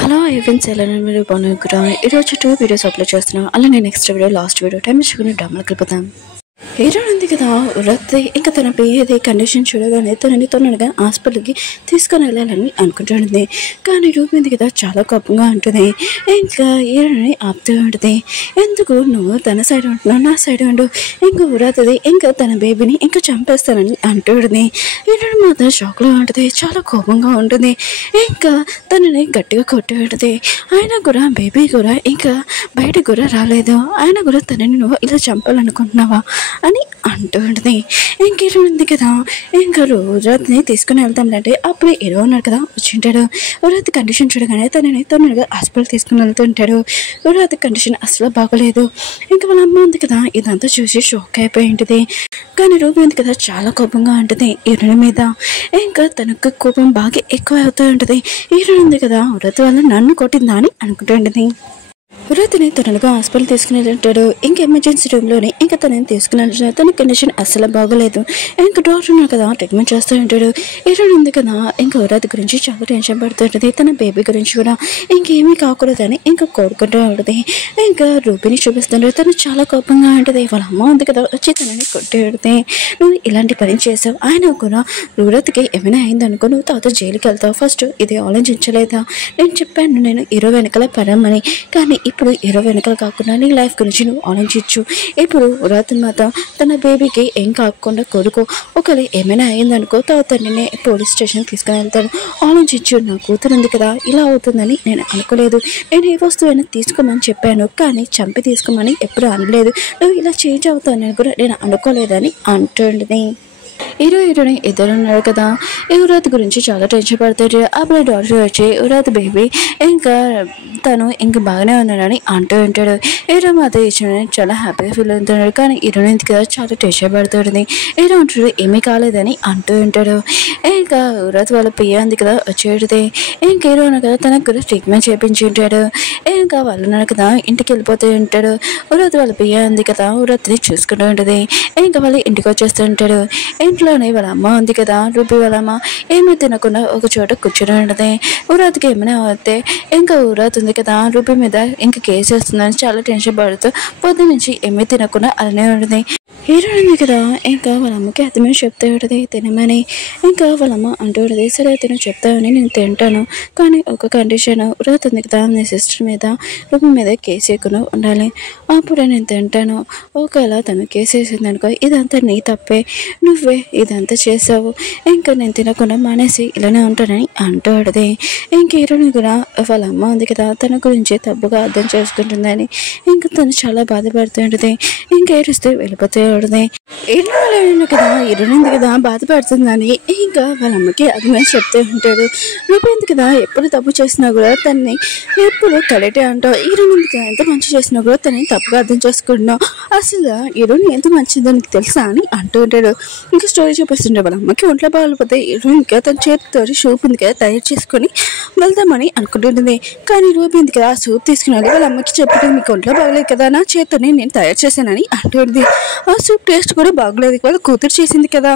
Hello events ఎలా మీరు బాగున్నా ఈరోజు 2 వీడియోస్ అప్లోడ్ చేస్తున్నాను. అలానే next video last video time ఇచ్చుకుని డ్రామాలు కలిపుతాం. హీరో ఉంది కదా వృత్తి ఇంకా తన పేరు కండిషన్ చూడగానే తనని తొందరగా హాస్పిటల్కి తీసుకొని వెళ్ళాలని అనుకుంటుంది. కానీ రూపీ ఉంది కదా చాలా కోపంగా ఉంటుంది. ఇంకా హీరోని ఆపుతూ ఉంటుంది. ఎందుకు నువ్వు తన సైడ్ ఉంటున్నావు, నా సైడ్ ఉండు, ఇంకా వృత్తి ఇంకా తన బేబీని ఇంకా చంపేస్తానని అంటుంది. హీరో మాత్రం షాక్లో ఉంటుంది, చాలా కోపంగా ఉంటుంది. ఇంకా తనని గట్టిగా కొట్టి ఉంటుంది. ఆయన కూడా బేబీ కూడా ఇంకా బయటకు కూడా రాలేదు. ఆయన కూడా తనని నువ్వు ఇలా చంపాలనుకుంటున్నావా అని అంటూ ఉంటుంది. ఇంకేదో ఉంది కదా ఇంకా రోజుని తీసుకుని వెళ్తాంటే అప్పుడు ఏదో ఉన్నాడు కదా వచ్చింటాడు. రోజు కండిషన్ చూడగానే తనని తొందరగా హాస్పిటల్ తీసుకుని వెళ్తుంటాడు. రోజు కండిషన్ అసలు బాగోలేదు. ఇంకా వాళ్ళ అమ్మ ఉంది కదా ఇదంతా చూసి షాక్ అయిపోయి ఉంటుంది. కానీ రూపీ ఉంది కదా చాలా కోపంగా ఉంటుంది హీరోయిన్ మీద. ఇంకా తనకు కోపం బాగా ఎక్కువ అవుతూ ఉంటుంది. హీరోయిన్ ఉంది కదా వృత్తి వల్ల నన్ను కొట్టిందా అని అనుకుంటూ ఉంటుంది. వృత్తిని తొందరగా హాస్పిటల్ తీసుకుని వెళ్తాడు. ఇంకా ఎమర్జెన్సీ రూమ్లోనే ఇంకా తనని తీసుకుని వెళ్తాడు. తన కండిషన్ అస్సలు బాగోలేదు. ఇంకా డాక్టర్ ఉన్నారు కదా ట్రీట్మెంట్ చేస్తూ ఉంటాడు. హీరోయిన్ ఉంది కదా ఇంకా వృత్తి గురించి చాలా టెన్షన్ పడుతుంటుంది. తన బేబీ గురించి కూడా ఇంకేమీ కాకూడదని ఇంకా కోరుకుంటూ ఉంటుంది. ఇంకా రూపీని చూపిస్తుంటాడు. తను చాలా కోపంగా ఉంటుంది. వాళ్ళ అమ్మ ఉంది కదా వచ్చి తనని కొట్టేడితే నువ్వు ఇలాంటి పని చేసావు, ఆయన కూడా వృత్తికి ఏమైనా అయిందనుకో నువ్వు తర్వాత జైలుకి వెళ్తావు. ఫస్ట్ ఇది ఆలోచించలేదా? నేను చెప్పాను నేను హీరో వెనకాల పడమని, కానీ ఇప్పుడు హీరో వెనకాల కాకుండా నీ లైఫ్ గురించి నువ్వు ఆలోచించు. ఇప్పుడు వృత్తి మాత్రం తన బేబీకి ఏం కాకుండా కొడుకో ఒకవేళ ఏమైనా అయిందనుకో తర్వాత నేనే పోలీస్ స్టేషన్కి తీసుకుని వెళ్తాను. ఆలోచించు, నా కూతురు ఉంది కదా ఇలా అవుతుందని నేను అనుకోలేదు. నేను ఏ వస్తువైనా తీసుకోమని చెప్పాను, కానీ చంపి తీసుకోమని ఎప్పుడు అనలేదు. నువ్వు ఇలా చేంజ్ అవుతానని కూడా నేను అనుకోలేదని అంటుంది. హీరోని ఇద్దరు ఉన్నారు కదా. యువరాత్ గురించి చాలా టెన్షన్ పడతాడు. అప్పుడు డాక్టర్ వచ్చి యువరాత్ బేబీ ఇంకా తను ఇంకా బాగానే ఉన్నాడని అంటూ ఉంటాడు. హీరో మాత్రం ఇచ్చిన చాలా హ్యాపీగా ఫీల్ అవుతున్నాడు. కానీ హీరోయిన్ కదా చాలా టెన్షన్ పడుతుంది. హీరో అంటాడు ఏమీ కాలేదని అంటూ ఉంటాడు. ఇంకా యువరాత్ వాళ్ళ పియ్య ఉంది కదా వచ్చేది. ఇంకా హీరో ఉన్నా కదా తనకు కూడా ట్రీట్మెంట్ చేయించి ఉంటాడు. ఇంకా వాళ్ళు ఉన్నారు కదా ఇంటికి వెళ్ళిపోతూ ఉంటాడు. యువరాత్ వాళ్ళ పియ్య ఉంది కదా యువరాత్ని చూసుకుంటూ ఉంటుంది. ఇంకా వాళ్ళు ఇంటికి వచ్చేస్తూ ఉంటాడు. ఇంట్లోనే వాళ్ళ అమ్మ ఉంది కదా రూపీ వాళ్ళ అమ్మ ఏమీ తినకుండా ఒక చోట కూర్చొని ఉంటుంది. ఊరాతికి ఏమైనా అవుతే ఇంకా ఊరాత్ ఉంది కదా రూపీ మీద ఇంకా కేసు వస్తుందని చాలా టెన్షన్ పడుతూ పొద్దు నుంచి ఏమీ తినకుండా అలానే ఉంటుంది. హీరో ఉంది కదా ఇంకా వాళ్ళ అమ్మకి అర్థమే చెప్తూ ఉంటుంది తినమని. ఇంకా వాళ్ళ అమ్మ అంటూ ఉంటుంది సరే తిన చెప్తామని నేను తింటాను, కానీ ఒక కండిషన్ ఊరాత్ ఉంది కదా నీ సిస్టర్ మీద రూపీ మీద కేసు ఎక్కువ ఉండాలి, అప్పుడే నేను తింటాను. ఒకవేళ తను కేసు వేసింది అనుకో ఇదంతా నీ తప్పే, నువ్వే ఇదంతా చేసావు, ఇంకా నేను తినకుండా మానేసి ఇలానే ఉంటానని అంటాడుది. ఇంక హీరోని కూడా వాళ్ళ అమ్మ ఉంది కదా తన గురించి తప్పుగా అర్థం చేసుకుంటుందని ఇంకా తను చాలా బాధపడుతూ ఉంటుంది. ఇంకా ఏడుస్తూ వెళ్ళిపోతూ ఉంటుంది. ఏడు కదా హీరోని కదా బాధపడుతుందని ఇంకా వాళ్ళ అమ్మకి అర్థమే చెప్తూ ఉంటాడు. రూపీ ఉంది కదా ఎప్పుడు తప్పు చేసినా కూడా తనని ఎప్పుడు కరెక్టే అంటావు, హీరోని ఎంత మంచి చేసినా కూడా తనని తప్పుగా అర్థం చేసుకుంటున్నావు, అసలు హీరోని ఎంత మంచిదో నీకు తెలుసా అని అంటూ ఉంటాడు. ఇంకా స్టోరీ చూపిస్తుంటే వాళ్ళ అమ్మకి ఒంట్లో బాగాలేకపోతే ఇంకా తన చేతితో సూప్ ఉంది కదా తయారు చేసుకొని వెళ్దామని అనుకుంటుంది. కానీ రూపీ ఉంది కదా ఆ సూప్ తీసుకుని వెళ్ళి వాళ్ళ అమ్మకి చెప్పడం మీకు ఒంట్లో బాగలేదు కదా నా చేతితోనే నేను తయారు చేశానని అంటుంది. ఆ సూప్ టేస్ట్ కూడా బాగలేదు, వాళ్ళ కూతురు చేసింది కదా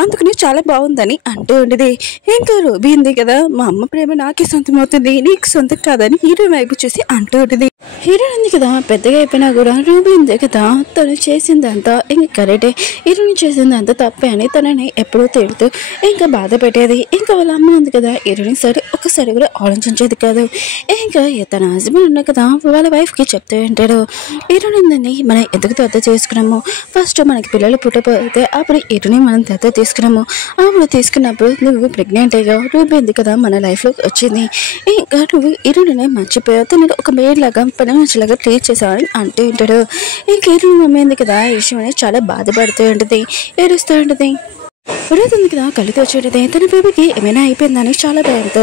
అందుకని చాలా బాగుందని అంటూ ఉండేది. ఇంకా రూబీ ఉంది కదా మా అమ్మ ప్రేమ నాకే సొంతం అవుతుంది నీకు సొంతం కాదని హీరో వైపు చూసి అంటూ ఉంటుంది. హీరో ఉంది కదా పెద్దగా అయిపోయినా కూడా రూబీ ఉంది కదా తను చేసిందంతా ఇంకా కరెక్టే, హీరోని చేసిందంతా తప్పే అని తనని ఎప్పుడూ తిడుతూ ఇంకా బాధ పెట్టేది. ఇంకా వాళ్ళ అమ్మ ఉంది కదా హీరోని సరే ఒకసారి కూడా ఆలోచించేది కాదు. ఇంకా తన హస్బెండ్ ఉన్న కదా వాళ్ళ వైఫ్కి చెప్తూ ఉంటాడు హీరోని ఉందని మనం ఎందుకు దత్త చేసుకున్నాము, ఫస్ట్ మనకి పిల్లలు పుట్టపోతే అప్పుడు హీరోని మనం దత్త తీసుకున్నాము, అప్పుడు తీసుకున్నప్పుడు నువ్వు ప్రెగ్నెంట్ అయ్యావు, రూబీ ఉంది కదా మన లైఫ్లో వచ్చింది, ఇంకా నువ్వు హీరోని మర్చిపోయావు, తనని ఒక మేడ్ లాగా పని మనిషిలాగా ట్రీట్ చేసావని అంటూ ఉంటాడు. ఇంక హీరోని మమ్మీ ఉంది కదా ఈ విషయం అనేది చాలా బాధపడుతూ ఉంటుంది, ఏడుస్తూ ఉంటుంది. వృత్తి కదా కళ్ళు వచ్చేది తన బేబీకి ఏమైనా అయిపోయిందని చాలా భయంతో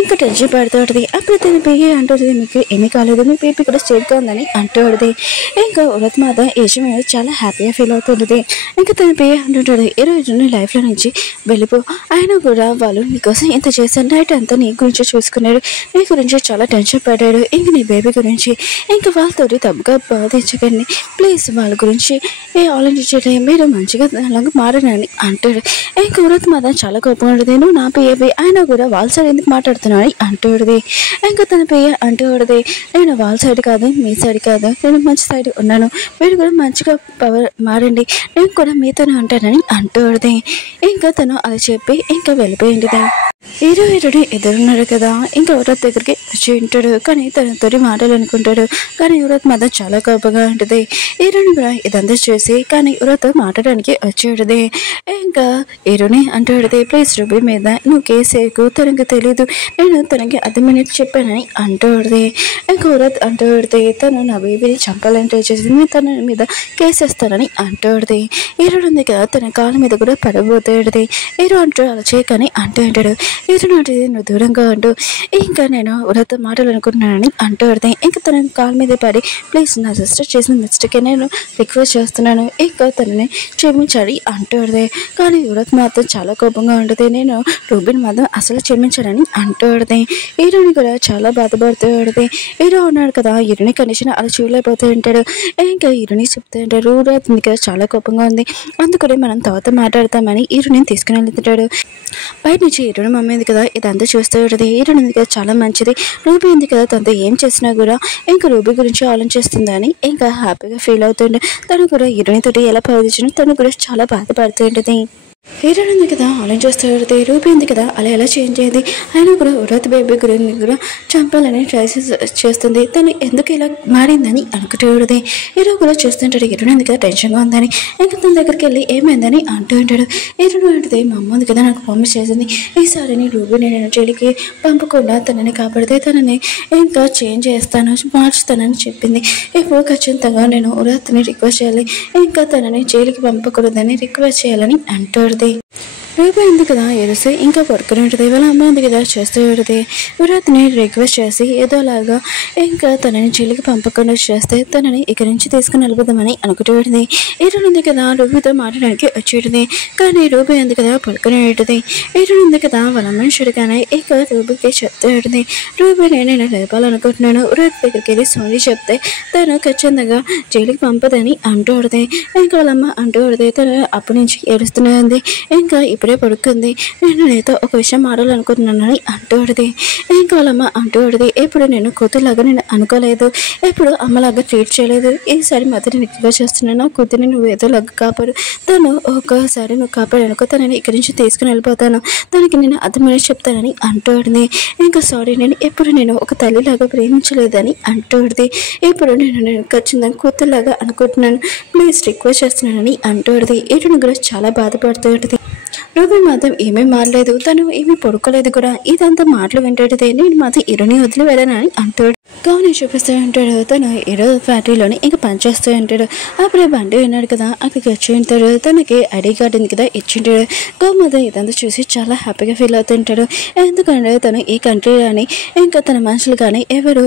ఇంకా టెన్షన్ పడుతూ ఉంటుంది. అప్పుడు తన బేబీ అంటుంది మీకు ఏమీ కాలేదు మీ బేబీ కూడా సేఫ్గా ఉందని అంటూ ఉంటుంది. ఇంకా వృత్తి మాత్రం ఈ విషయం చాలా హ్యాపీగా ఫీల్ అవుతుంటుంది. ఇంకా తన బేబీ అంటుంటుంది ఈ రోజు నీ లైఫ్లో నుంచి వెళ్ళిపో, ఆయన కూడా వాళ్ళు నీకోసం ఎంత చేశారు నైట్ అంతా నీ గురించి చూసుకున్నాడు, నీ గురించి చాలా టెన్షన్ పడ్డాడు, ఇంక నీ బేబీ గురించి ఇంకా వాళ్ళతో తప్పుగా బాధించకండి ప్లీజ్, వాళ్ళ గురించి ఆలోచించే మీరు మంచిగా అలాగే మారనని అంటాడు. ఇంకా ఉరత్ మాత్రం చాలా కోపం ఉంటుంది. నువ్వు నా పియ్యవి ఆయన కూడా వాళ్ళ సైడ్ ఎందుకు మాట్లాడుతున్నావు అంటూ ఉడిది. ఇంకా తన పియ్య అంటూ ఉడిది, నేను వాళ్ళ సైడ్ కాదు మీ సైడ్ కాదు, నేను మంచి సైడ్ ఉన్నాను, మీరు కూడా మంచిగా పవర్ మారండి, నేను కూడా మీతోనే ఉంటానని అంటూ ఉడిది. ఇంకా తను అది చెప్పి ఇంకా వెళ్ళిపోయింది. హీరోయిన్ ఎదురున్నాడు కదా, ఇంకా ఉరత్ దగ్గరికి వచ్చి ఉంటాడు. కానీ తన తొలి మాటలు అనుకుంటాడు. కానీ ఉరత్ మాత్రం చాలా కోపంగా ఉంటుంది. హీరోని కూడా ఇదంతా చూసి కానీ ఉరత్ మాట్లాడడానికి వచ్చి ఉంటుంది. ఇంకా హీరోని అంటాడు, ప్లీజ్ రూబీ మీద నువ్వు కేసు వేయకు, తనకు తెలీదు, నేను తనకి అర్థమైనట్టు చెప్పానని అంటూ ఉంటుంది. ఇంకా ఉరత్ అంటూ ఉంటుంది, తను నా బేబీని చంపాలని ట్రై చేసింది, తన మీద కేసు వేస్తానని అంటూ ఉంటుంది. హీరోడు ఉంది కదా, తన కాళ్ళ మీద కూడా పడబోతాడు. హీరో అంటూ అలా చేయకని అంటూ ఉంటాడు. హీరోని అంటే నువ్వు దూరంగా అంటూ ఇంకా నేను ఉరత్ మాటలు అనుకుంటున్నానని అంటూ ఉంటుంది. ఇంకా తన కాళ్ళ మీద పడి ప్లీజ్ నా సిస్టర్ చేసిన మిస్టేక్ నేను రిక్వెస్ట్ చేస్తున్నాను, ఇంకా తనని క్షమించాలి అంటూ ఉంటుంది. కానీ ఉరత్ మాత్రం చాలా కోపంగా ఉంటుంది. నేను రూబీని మాత్రం అసలు క్షమించాలని అంటూ ఉంటుంది. హీరోని కూడా చాలా బాధపడుతూ ఉంటుంది. హీరో ఉన్నాడు కదా, హీరోని కండిషన్ అలా చూడలేకపోతూ ఉంటాడు. ఇంకా హీరోని చెప్తూ ఉంటాడు, ఉరత్ మీకు చాలా కోపంగా ఉంది, అందుకని మనం తర్వాత మాట్లాడతామని హీరోని తీసుకుని వెళ్తుంటాడు. బయట నుంచి హీరోని మమ్మీ ఉంది కదా, ఇదంతా చూస్తూ ఉంటుంది. హీరోని ఉంది కదా చాలా మంచిది, రూబీ ఉంది కదా తనతో ఏం చేసినా కూడా ఇంకా రూబీ గురించి ఆలోచిస్తుందని ఇంకా హ్యాపీగా ఫీల్ అవుతుండే. తను కూడా హీరోని తోటి ఎలా ప్రవర్తించిన తను కూడా చాలా బాధపడుతూ ఉంటుంది. హీరోయిన్ ఉంది కదా ఆలోచిస్తూ ఉంటుంది. రూబీ ఉంది కదా అలా ఎలా చేంజ్ అయ్యింది, ఆయన కూడా ఉరత్ బేబీ గురించి కూడా చంపాలని ట్రై చేస్తుంది, తను ఎందుకు ఇలా మారిందని అనుకుంటూ ఉంటుంది. హీరో కూడా చూస్తుంటాడు, హీరోయిన్ ఉంది కదా టెన్షన్గా ఉందని. ఇంకా తన దగ్గరికి వెళ్ళి ఏమైందని అంటూ ఉంటాడు. హీరోయిన్ అంటే మా అమ్మ ఉంది కదా నాకు ప్రామిస్ చేసింది, ఈసారి రూబీని నేను జైలుకి పంపకుండా తనని కాపాడితే తనని ఇంకా చేంజ్ చేస్తాను మార్చుతానని చెప్పింది. ఇప్పుడు ఖచ్చితంగా నేను ఉరత్ని రిక్వెస్ట్ చేయాలి, ఇంకా తనని జైలుకి పంపకూడదని రిక్వెస్ట్ చేయాలని అంటాడు. రూబీ ఉంది కదా ఏడుస్తే ఇంకా పడుకుని ఉంటుంది. వాళ్ళ అమ్మ ఉంది కదా చేస్తూ ఉంటుంది. ఉరత్ని రిక్వెస్ట్ చేసి ఏదోలాగా ఇంకా తనని జైలుకి పంపకుండా చేస్తే తనని ఇక్కడి నుంచి తీసుకుని వెళ్ళిపోదామని అనుకుంటూ ఉంటుంది. హీరోయిన్ ఉంది కదా రూబీతో మాట్లాడడానికి వచ్చేటుంది. కానీ రూబీ ఉంది కదా పడుకుని ఉంటుంది. హీరోయిన్ ఉంది కదా వాళ్ళ అమ్మని చూడగానే ఇక రూబీకి చెప్తూ ఉంటుంది, రూబీని నేను లేపాలనుకుంటున్నాను, ఉరత్ దగ్గరికి వెళ్ళి సారీ చెప్తే తను ఖచ్చితంగా జైలుకి పంపదని అంటూ ఉంటుంది. ఇంకా వాళ్ళమ్మ అంటూ ఉంటుంది, తను అప్పటి నుంచి ఏడుస్తూనే ఉంది. ఇంకా ఇప్పుడే పడుకుంది, నేను నీతో ఒక విషయం మాట్లాడాలనుకుంటున్నానని అంటూ ఉంటుంది. ఇంకా వాళ్ళమ్మ అంటూ ఉంటుంది, ఎప్పుడు నేను కూతురులాగా నేను అనుకోలేదు, ఎప్పుడు అమ్మలాగా ట్రీట్ చేయలేదు, ఈసారి మధ్యని ఎక్కువగా చేస్తున్నాను, నా కూతురిని నువ్వు ఏదోలాగా కాపాడు, తను ఒక్కసారి నువ్వు కాపాడనుకో తనని ఇక్కడి నుంచి తీసుకుని వెళ్ళిపోతాను, దానికి నేను అర్థమని చెప్తానని అంటూ ఉంటుంది. ఇంకా సారీ నేను ఎప్పుడు నేను ఒక తల్లిలాగా ప్రేమించలేదని అంటూ ఉంటుంది. ఇప్పుడు నేను ఖచ్చితంగా కూతురులాగా అనుకుంటున్నాను, ప్లీజ్ రిక్వెస్ట్ చేస్తున్నానని అంటూ ఉంటుంది. ఇటు కూడా చాలా బాధపడుతూ ఉంటుంది. రూబీ మాత్రం ఏమీ మారలేదు, తను ఏమీ పడుకోలేదు కూడా, ఇదంతా మాటలు వింటాడితే నేను మాత్రం హీరోని వదిలి వెళ్ళానని అంటాడు. గౌని చూపిస్తూ ఉంటాడు, తను హీరో ఫ్యాక్టరీలోని ఇంకా పనిచేస్తూ ఉంటాడు. అప్పుడే బండి ఉన్నాడు కదా అక్కడికి వచ్చి ఉంటాడు. తనకి ఐడి కార్డు ఉంది కదా ఇచ్చింటాడు. గౌ మాత్రం ఇదంతా చూసి చాలా హ్యాపీగా ఫీల్ అవుతుంటాడు. ఎందుకంటే తను ఈ కంట్రీ కానీ ఇంకా తన మనుషులు కానీ ఎవరు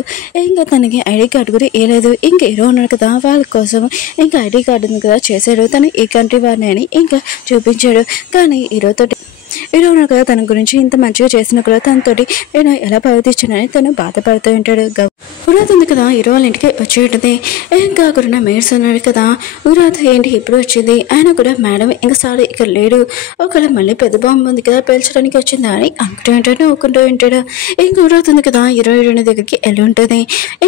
ఇంకా తనకి ఐడి కార్డు కూడా వేయలేదు. ఇంకా హీరో ఉన్నాడు కదా వాళ్ళ కోసం ఇంకా ఐడి కార్డు ఉంది కదా చేశాడు, తను ఈ కంట్రీ వారిని అని ఇంకా చూపించాడు. కానీ హీరో ఉన్నాడు కదా తన గురించి ఇంత మంచిగా చేసిన కూడా తనతోటి నేను ఎలా ప్రవర్తించానని తను బాధపడుతూ ఉంటాడు. ఉరాత్ ఉంది కదా హీరో వాళ్ళ ఇంటికి వచ్చి ఉంటుంది. ఇంకా అక్కడ ఉన్న మేడ్స్ ఉన్నాడు కదా, ఉరాత్ ఏంటి ఇప్పుడు వచ్చింది, ఆయన కూడా మేడం ఇంకా సార్ ఇక్కడ లేడు, ఒకవేళ మళ్ళీ పెద్ద బాంబు ఉంది కదా పేల్చడానికి వచ్చిందా అని అనుకుంటూ ఉంటాడు, నవ్వుకుంటూ ఉంటాడు. ఇంకా ఉరాత్ ఉంది కదా హీరోయిన్ దగ్గరికి వెళ్ళి ఉంటుంది.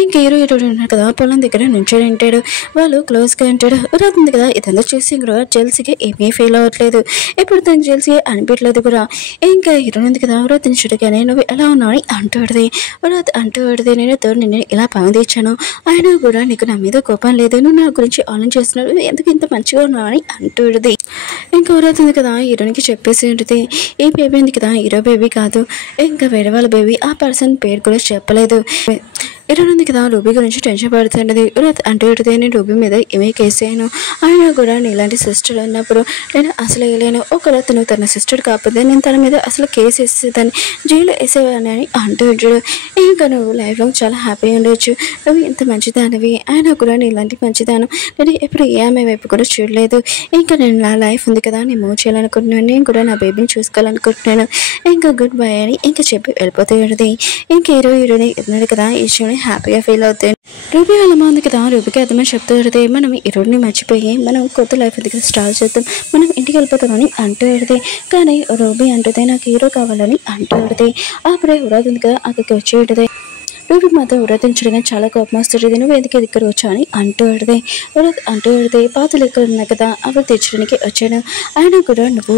ఇంకా హీరోయిన్ ఉన్నాడు కదా పొలం దగ్గర నుంచొని ఉంటాడు, వాళ్ళు క్లోజ్గా ఉంటాడు. ఉరాత్ ఉంది కదా ఇదంతా చూసి ఇంకా జెల్సీగా ఏమీ ఫీల్ అవ్వట్లేదు, ఇప్పుడు తనకు జెల్సీ అనిపించలేదు కూడా. ఇంకా హీరోయిన్ ఉంది కదా ఉరాత్ని చూడగానే నువ్వు ఎలా ఉన్నావు అని అంటూడది. ఉరాత్ అంటూడది, నేను ఇలా ప్రమాదించాను, అయినా కూడా నీకు నా మీద కోపం లేదు, నువ్వు నా గురించి ఆలోచన చేస్తున్నాడు, ఎందుకు ఇంత మంచిగా ఉన్నావు అని అంటూడది. ఇంకా ఉరాత్ ఉంది కదా హీరోయిన్కి చెప్పేసి ఉంటుంది, ఈ బేబీ ఉంది కదా హీరో బేబీ కాదు, ఇంకా వేరే వాళ్ళ బేబీ, ఆ పర్సన్ పేరు కూడా చెప్పలేదు. హీరోయిన్ ఉంది కదా రూబీ గురించి టెన్షన్ పడుతుండేది. ఉరాత్ అంటూడితే నేను రూబీ మీద ఏమీ కేసాను, అయినా కూడా నీలాంటి సిస్టర్ ఉన్నప్పుడు నేను అసలు వేయలేను, ఒకవేళ తను తన సిస్టర్ కాకపోతే నేను తన మీద అసలు కేసు వేసేదాన్ని, జైలు వేసేవాడిని అని అంటూ ఉంటాడు. ఇంకా నువ్వు లైఫ్లో చాలా హ్యాపీగా ఉండొచ్చు, నువ్వు ఇంత మంచిదానివి, అయినా కూడా నీలాంటి మంచిదానం నేను ఎప్పుడు ఏ ఆమె వైపు కూడా చూడలేదు, ఇంకా నేను నా లైఫ్ ఉంది కదా నేను మూవ్ చేయాలనుకుంటున్నాను, నేను కూడా నా బేబీని చూసుకోవాలనుకుంటున్నాను, ఇంకా గుడ్ బై అని ఇంకా చెప్పి వెళ్ళిపోతూ ఉంటుంది. ఇంకా హీరోయిన్ ఉన్నాడు కదా ఈ విషయాన్ని హ్యాపీగా ఫీల్ అవుతాయి. రూబీ వాళ్ళ అమ్మ ఉంది కదా, రూబీకి అర్థమని చెప్తూ పెడితే మనం ఈ రోడ్ని మర్చిపోయి మనం కొత్త లైఫ్ దగ్గర స్టార్ట్ చేద్దాం, మనం ఇంటికి వెళ్ళిపోతామని అంటూ పెడితే, కానీ రూబీ అంటుంది నాకు హీరో కావాలని అంటూ పెడితే అప్పుడే ఉరాద్ ఉంది కదా అక్కడికి వచ్చేటది. రూబీ మాతో ఉరదించడానికి చాలా కోపం వస్తుంది. నువ్వు ఎందుకు దగ్గర వచ్చా అని అంటూ పెడితే అంటూ పెడితే పాతలు ఎక్కడ ఉన్నాయి కదా అవి తెచ్చడానికి వచ్చాను, అయినా కూడా నువ్వు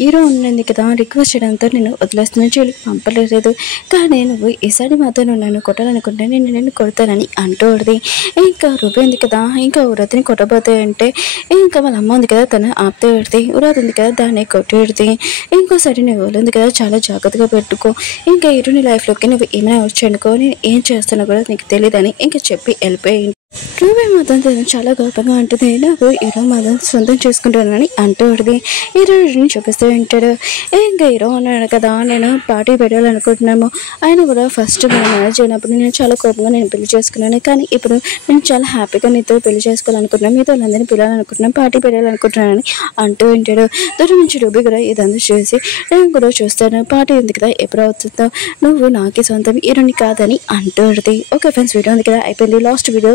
హీరో ఉన్నది కదా రిక్వెస్ట్ చేయడంతో నేను వదిలేస్తున్నాను, జైలుకి పంపలేదు, కానీ నువ్వు ఈసారి మాతో నన్ను కొట్టాలనుకుంటే నేను నిన్ను కొడతానని అంటూ పెడితే ఇంకా రూబీ ఉంది కదా ఇంకా ఉరతిని కొట్టబోతే అంటే ఇంకా వాళ్ళ అమ్మ ఉంది కదా తను ఆపుతూ పెడితే ఉరాది ఉంది కదా దాన్ని కొట్టి పెడితే ఇంకోసారి నువ్వు ఉంది కదా చాలా జాగ్రత్తగా పెట్టుకో, ఇంకా ఇరుని లైఫ్లోకి నువ్వు ఏమైనా వచ్చానుకో నేను ఏం చేస్తానో కూడా నీకు తెలియదని ఇంకా చెప్పి వెళ్ళిపోయి రూబీ మాత్రం చాలా గొప్పగా ఉంటుంది. నాకు హీరో మాత్రం సొంతం చేసుకుంటానని అంటూ ఉంటుంది. హీరోని చూపిస్తూ ఉంటాడు. ఇంకా హీరో ఉన్నాడు కదా నేను పార్టీ పెట్టాలనుకుంటున్నాము, ఆయన కూడా ఫస్ట్ మన మ్యారేజ్ అయినప్పుడు నేను చాలా కోపంగా నేను పెళ్లి చేసుకున్నాను, కానీ ఇప్పుడు నేను చాలా హ్యాపీగా నీతో పెళ్లి చేసుకోవాలనుకుంటున్నాను, మీతో అందరినీ పిల్లాలనుకుంటున్నాను, పార్టీ పెట్టాలనుకుంటున్నానని అంటూ ఉంటాడు. దూరం నుంచి రూబీ కూడా ఇదంతా చూసి నేను కూడా చూస్తాను, పార్టీ ఉంది కదా ఎప్పుడు అవుతుందో, నువ్వు నాకే సొంతం హీరోని కాదని అంటూ ఉంటుంది. ఓకే ఫ్రెండ్స్, వీడియో ఉంది కదా అయిపోయింది. Last video